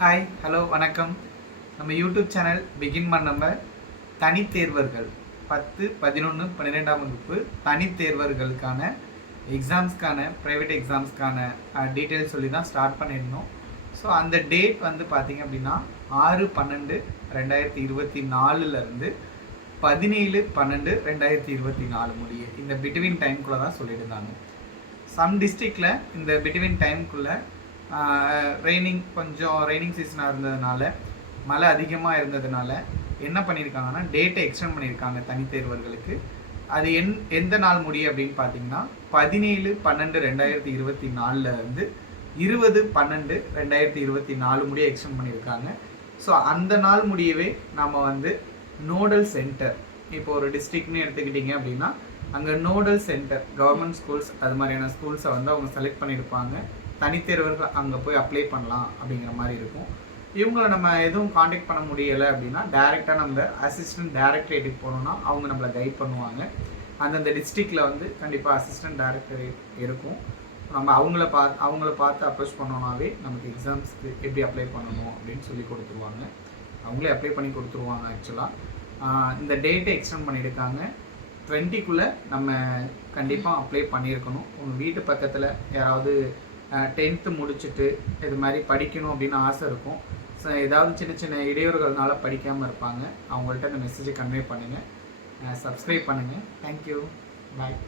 Hi hello வணக்கம். நம்ம YouTube channel begin பண்ண தனித்தேர்வர்கள் 10, 11, 12ஆம் வகுப்பு தனித்தேர்வர்களுக்கான எக்ஸாம்ஸ்க்கான ப்ரைவேட் எக்ஸாம்ஸ்க்கான டீட்டெயில்ஸ் சொல்லி தான் ஸ்டார்ட் பண்ணியிருந்தோம். ஸோ அந்த டேட் வந்து பார்த்திங்க அப்படின்னா 6/12/2024 17/12/2024 முடிய இந்த பிட்வீன் டைம்குள்ளே தான் சொல்லியிருந்தாங்க. சம் டிஸ்ட்ரிக்டில் இந்த பிட்வீன் டைம்குள்ளே ரெய்னிங் சீசனாக இருந்ததுனால, மழை அதிகமாக இருந்ததுனால என்ன பண்ணியிருக்காங்கன்னா டேட்டை எக்ஸ்டெண்ட் பண்ணியிருக்காங்க தனித்தேர்வர்களுக்கு. அது எந்த நாள் முடியும் அப்படின்னு பார்த்தீங்கன்னா 17/12/2024 இருந்து 20/12/2024 முடிய எக்ஸ்டெண்ட் பண்ணியிருக்காங்க. ஸோ அந்த நாள் முடியவே நம்ம வந்து நோடல் சென்டர், இப்போ ஒரு டிஸ்ட்ரிக்ட்னு எடுத்துக்கிட்டிங்க அப்படின்னா அங்கே நோடல் சென்டர் கவர்மெண்ட் ஸ்கூல்ஸ் அது மாதிரியான ஸ்கூல்ஸை வந்து அவங்க செலக்ட் பண்ணியிருப்பாங்க. தனித்தேர்வர்கள் அங்கே போய் அப்ளை பண்ணலாம் அப்படிங்கிற மாதிரி இருக்கும். இவங்களை நம்ம எதுவும் காண்டாக்ட் பண்ண முடியலை அப்படின்னா டைரெக்டாக நம்ம அசிஸ்டன்ட் டைரக்டரேட்டுக்கு போனோம்னா அவங்க நம்மளை கைட் பண்ணுவாங்க. அந்தந்த டிஸ்ட்ரிக்டில் வந்து கண்டிப்பாக அசிஸ்டன்ட் டைரக்டரேட் இருக்கும். நம்ம அவங்கள பார்த்து அப்ரோச் பண்ணோன்னாவே நமக்கு எக்ஸாம்ஸ்க்கு எப்படி அப்ளை பண்ணணும் அப்படின்னு சொல்லி கொடுத்துருவாங்க. அவங்களே அப்ளை பண்ணி கொடுத்துருவாங்க. ஆக்சுவலாக இந்த டேட்டை எக்ஸ்டெண்ட் பண்ணியிருக்காங்க. 20க்குள்ளே நம்ம கண்டிப்பாக அப்ளை பண்ணியிருக்கணும். உங்கள் வீட்டு பக்கத்தில் யாராவது 10th முடிச்சுட்டு இது மாதிரி படிக்கணும் அப்படின்னு ஆசை இருக்கும். ஸோ ஏதாவது சின்ன சின்ன இடையூறுகள்னால படிக்காமல் இருப்பாங்க. அவங்கள்ட்ட இந்த மெசேஜை கன்வே பண்ணுங்கள். சப்ஸ்கிரைப் பண்ணுங்கள். தேங்க்யூ. பாய்.